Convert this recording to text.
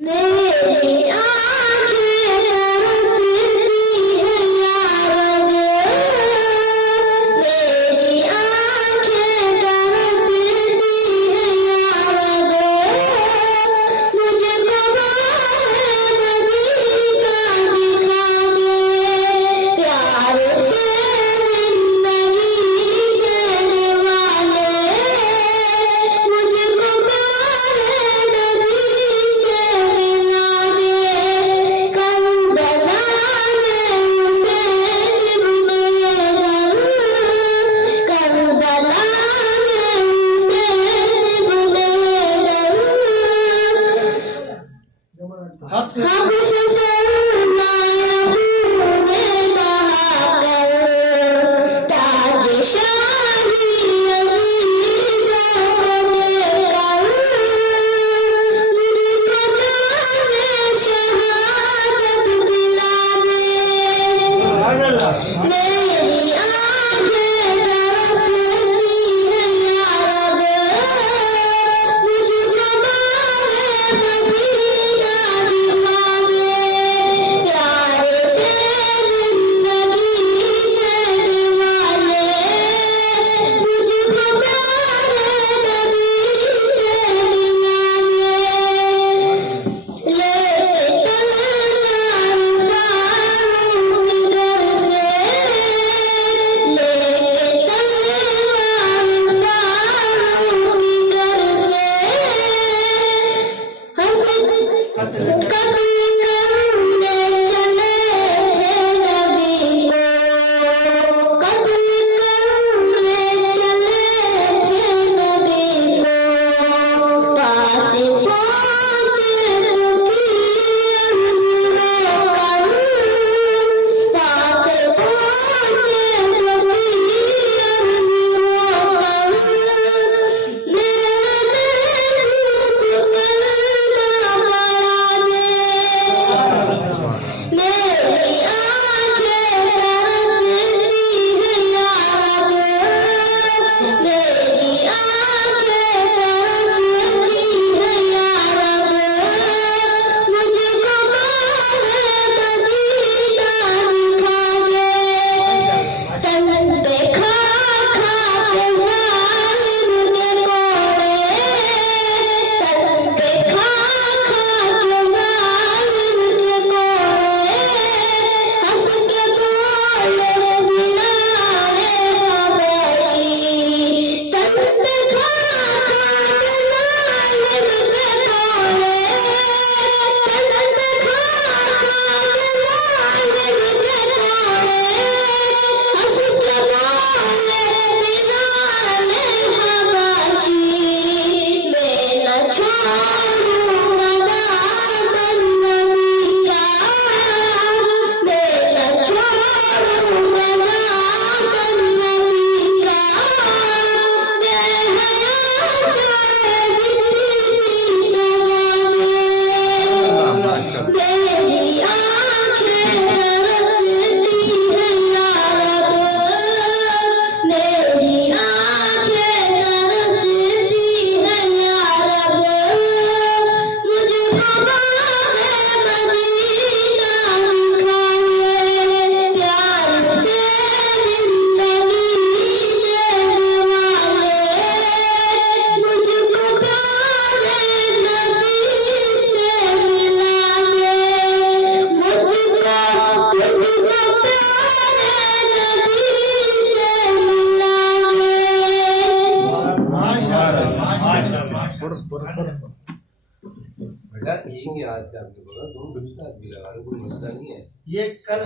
मेरी आँखें तरसती हैं यार, मेरी आँखें तरसती हैं यार, मुझको बाहे मदीना दिखा दे, प्यार से जिंदगी देने वाले, मुझको बाहे मदीना मिला दे, करबला में हुसैन इब्न दर, करबला में हुसैन इब्न दर, हक से फरमाया तूने बहाकर, ताज शाही अज़ीज़ों को देकर, मुझको जाने शहादत दिला दे, मेरी आँखें तरसती हैं यार, मुझको बाहे मदीना दिखा दे, प्यार से जिंदगी देने वाले, मुझको बाहे मदीना मिला दे, लेके तलवार फारूक घर से, लेके तलवार फारूक घर से, कत्ल करने चले थे नबी को, कत्ल करने चले थे नबी को, पास पहुँचे तो किया रोकर, पास पहुँचे तो किया रोकर, मेरे महबूब कलमा पढ़ा दे, मेरी आँखें तरसती हैं यार, मेरी आँखें तरसती हैं यार, मुझको बाहे मदीना दिखा दे, तन पे खा खा के जालिम के कोड़े, तन पे खा खा के जालिम के कोड़े, हंस के बोले बिलाल हबशी, तन पे खा खा के जालिम के कोड़े, तन पे खा खा के जालिम के कोड़े, हंस के बोले बिलाल हबशी, मैं न छोड़ूंगा दामन नबी का, मैं न छोड़ूंगा दामन नबी का, मैं हयात छोड़े जिंदगी सजा दे, मेरी आँखें तरसती हैं यार, मेरी आँखें तरसती हैं यार, मुझको बाहे मदीना दिखा दे, प्यार से जिंदगी देने वाले, मुझको प्यारे नबी से मिला दे, मुझको तुझको प्यारे नबी से मिला दे। बेटा एक ही आज से आपने बोला, तुम कुछ आदमी लगा लो, कोई मसला नहीं है। ये कल